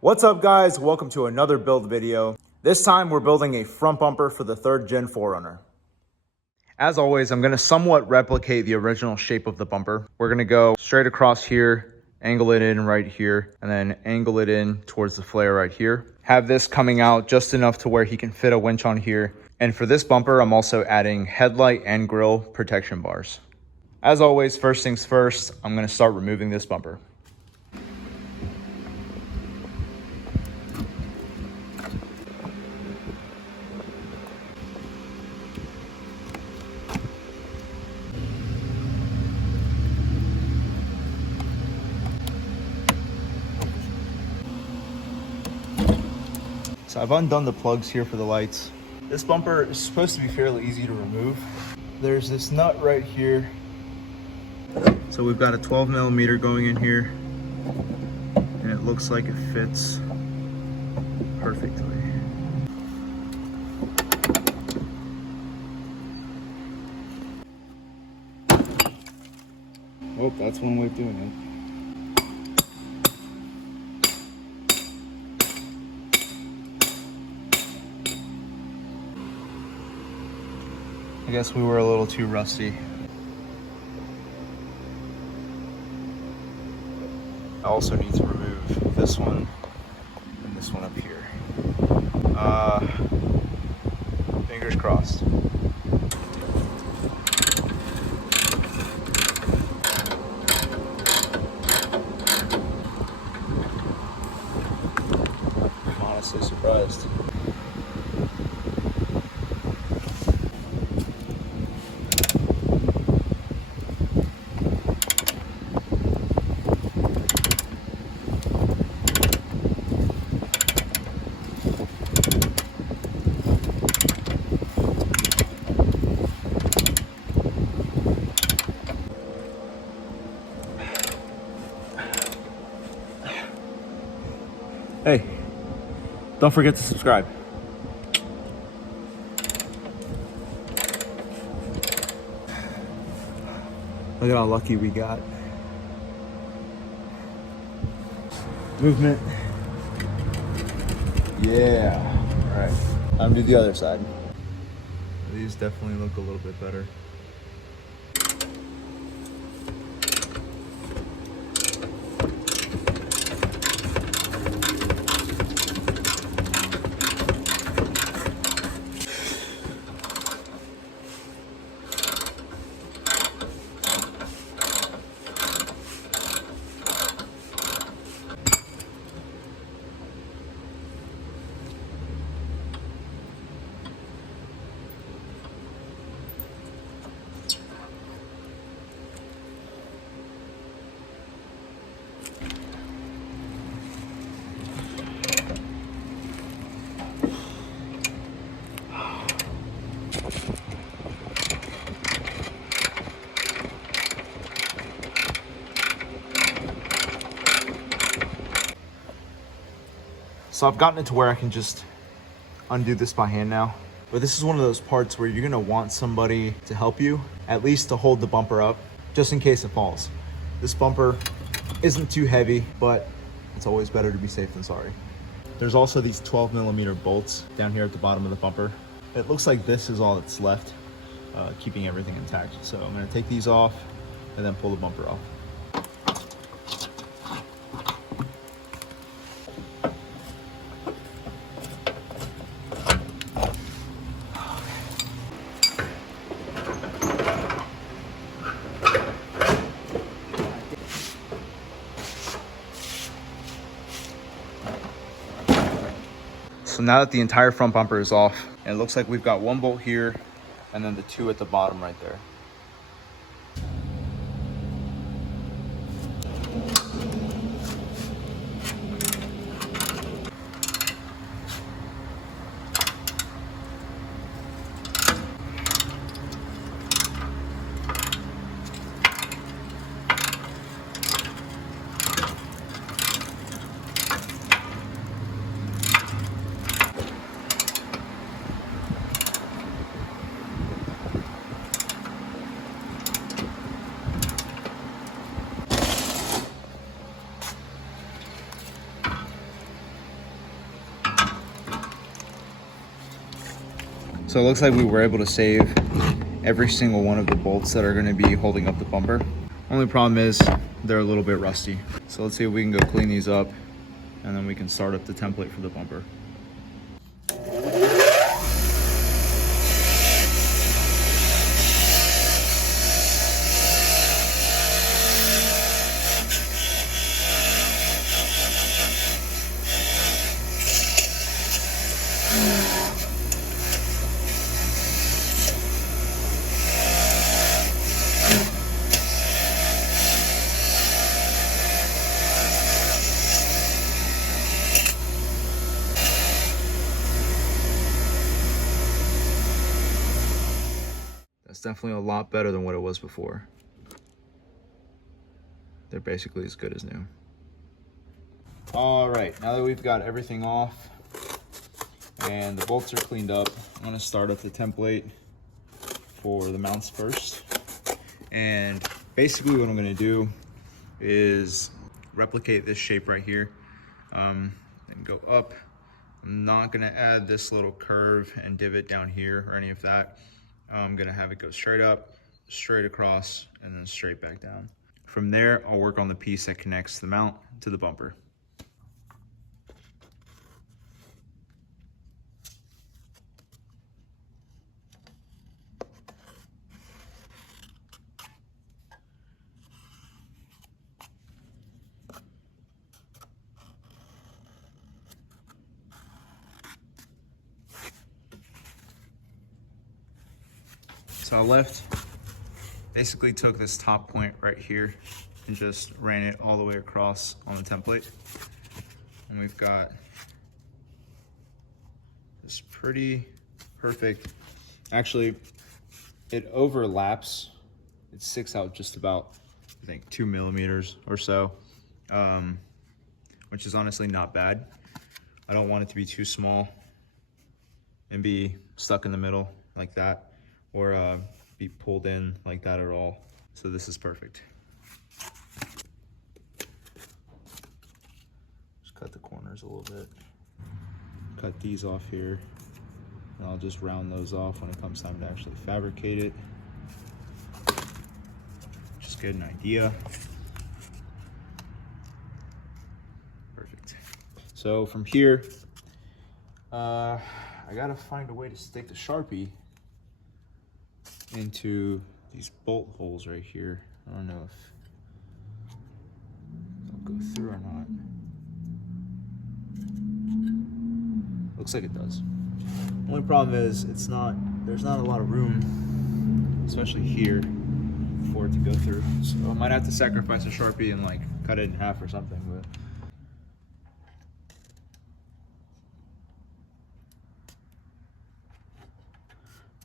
What's up guys, welcome to another build video. This time we're building a front bumper for the 3rd gen 4Runner. As always, I'm gonna somewhat replicate the original shape of the bumper. We're gonna go straight across here, angle it in right here, and then angle it in towards the flare right here. Have this coming out just enough to where he can fit a winch on here. And for this bumper, I'm also adding headlight and grille protection bars. As always, first things first, I'm gonna start removing this bumper. So I've undone the plugs here for the lights. This bumper is supposed to be fairly easy to remove. There's this nut right here. So we've got a 12 millimeter going in here, and it looks like it fits perfectly. Oh, that's one way of doing it. I guess we were a little too rusty. I also need to remove this one and this one up here. Fingers crossed. I'm honestly surprised. Hey, don't forget to subscribe. Look at how lucky we got. Movement. Yeah. All right, I'm to the other side. These definitely look a little bit better. So I've gotten it to where I can just undo this by hand now. But this is one of those parts where you're gonna want somebody to help you, at least to hold the bumper up, just in case it falls. This bumper isn't too heavy, but it's always better to be safe than sorry. There's also these 12 millimeter bolts down here at the bottom of the bumper. It looks like this is all that's left, keeping everything intact. So I'm gonna take these off and then pull the bumper off. So now that the entire front bumper is off, and it looks like we've got one bolt here and then the two at the bottom right there. So it looks like we were able to save every single one of the bolts that are going to be holding up the bumper. Only problem is they're a little bit rusty. So let's see if we can go clean these up, and then we can start up the template for the bumper. That's definitely a lot better than what it was before. They're basically as good as new. All right, now that we've got everything off and the bolts are cleaned up, I'm gonna start up the template for the mounts first. And basically what I'm gonna do is replicate this shape right here and go up. I'm not gonna add this little curve and divot down here or any of that. I'm gonna have it go straight up, straight across, and then straight back down. From there, I'll work on the piece that connects the mount to the bumper. So I basically took this top point right here and just ran it all the way across on the template. And we've got this pretty perfect, actually it overlaps, it sticks out just about, I think 2 millimeters or so, which is honestly not bad. I don't want it to be too small and be stuck in the middle like that, or be pulled in like that at all. So this is perfect. Just cut the corners a little bit. Cut these off here. And I'll just round those off when it comes time to actually fabricate it. Just get an idea. Perfect. So from here, I gotta find a way to stick the Sharpie into these bolt holes right here. I don't know if they'll go through or not. Looks like it does. Only problem is there's not a lot of room, especially here, for it to go through. So I might have to sacrifice a Sharpie and like cut it in half or something, but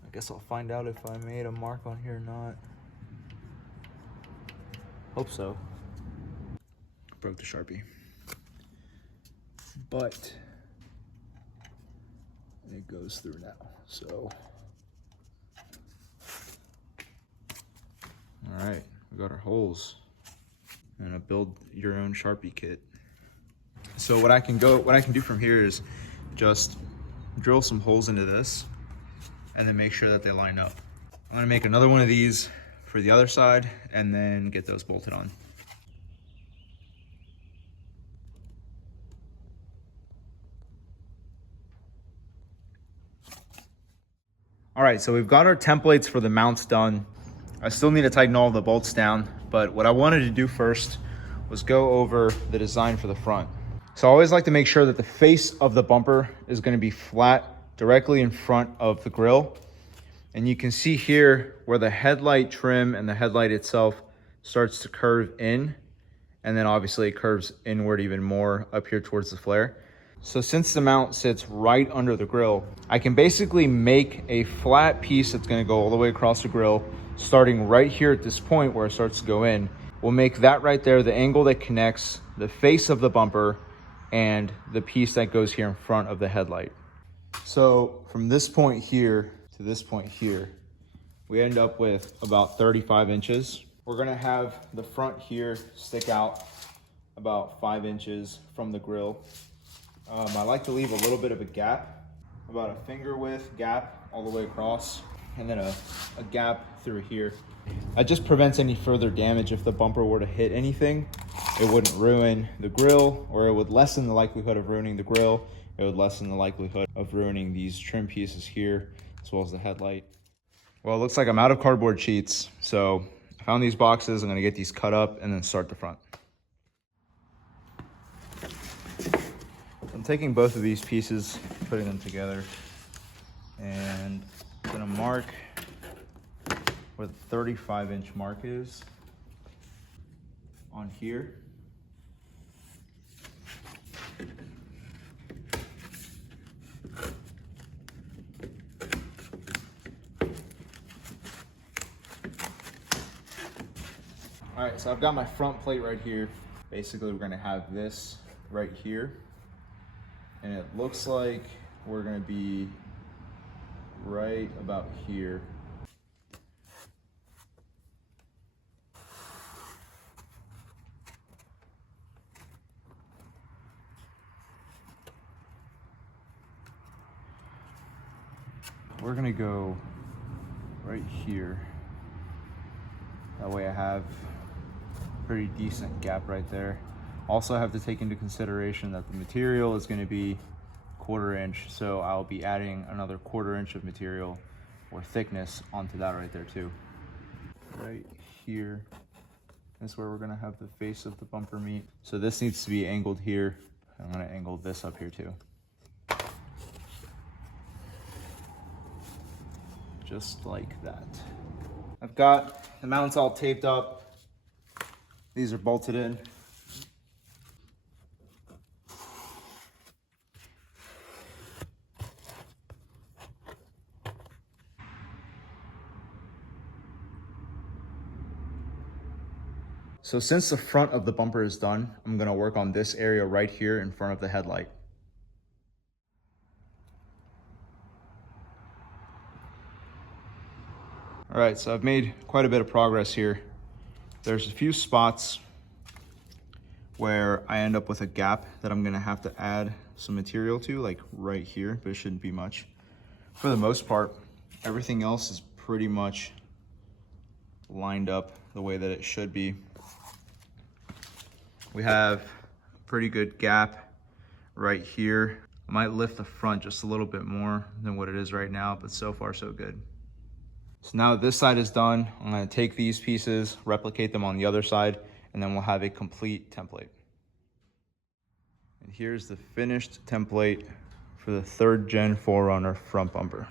I guess I'll find out if I made a mark on here or not. Hope so. Broke the Sharpie. But it goes through now, so. All right, we got our holes. I'm gonna build your own Sharpie kit. So what I can do from here is just drill some holes into this and then make sure that they line up. I'm gonna make another one of these for the other side and then get those bolted on. All right, so we've got our templates for the mounts done. I still need to tighten all the bolts down, but what I wanted to do first was go over the design for the front. So I always like to make sure that the face of the bumper is gonna be flat directly in front of the grille. And you can see here where the headlight trim and the headlight itself starts to curve in, and then obviously it curves inward even more up here towards the flare. So since the mount sits right under the grille, I can basically make a flat piece that's gonna go all the way across the grille, starting right here at this point where it starts to go in. We'll make that right there the angle that connects the face of the bumper and the piece that goes here in front of the headlight. So from this point here to this point here, we end up with about 35 inches. We're gonna have the front here stick out about 5 inches from the grille. I like to leave a little bit of a gap, about a finger width gap all the way across, and then a gap through here. That just prevents any further damage. If the bumper were to hit anything, it wouldn't ruin the grille, or it would lessen the likelihood of ruining the grille. It would lessen the likelihood of ruining these trim pieces here, as well as the headlight. Well, it looks like I'm out of cardboard sheets, so I found these boxes. I'm gonna get these cut up and then start the front. I'm taking both of these pieces, putting them together, and I'm gonna mark where the 35-inch mark is on here. All right, so I've got my front plate right here. Basically, we're gonna have this right here. And it looks like we're gonna be right about here. We're gonna go right here. That way I have a pretty decent gap right there. Also, I have to take into consideration that the material is gonna be 1/4 inch, so I'll be adding another 1/4 inch of material or thickness onto that right there too. Right here is where we're gonna have the face of the bumper meet. So this needs to be angled here. I'm gonna angle this up here too. Just like that. I've got the mounts all taped up. These are bolted in. So since the front of the bumper is done, I'm gonna work on this area right here in front of the headlight. All right, so I've made quite a bit of progress here. There's a few spots where I end up with a gap that I'm gonna have to add some material to, like right here, but it shouldn't be much. For the most part, everything else is pretty much lined up the way that it should be. We have a pretty good gap right here. I might lift the front just a little bit more than what it is right now, but so far so good. So now that this side is done, I'm gonna take these pieces, replicate them on the other side, and then we'll have a complete template. And here's the finished template for the 3rd Gen 4Runner front bumper.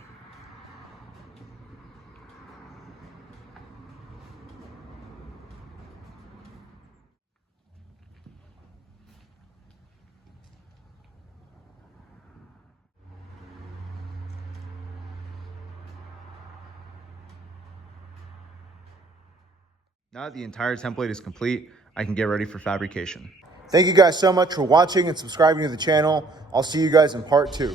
Now that the entire template is complete, I can get ready for fabrication. Thank you guys so much for watching and subscribing to the channel. I'll see you guys in part 2.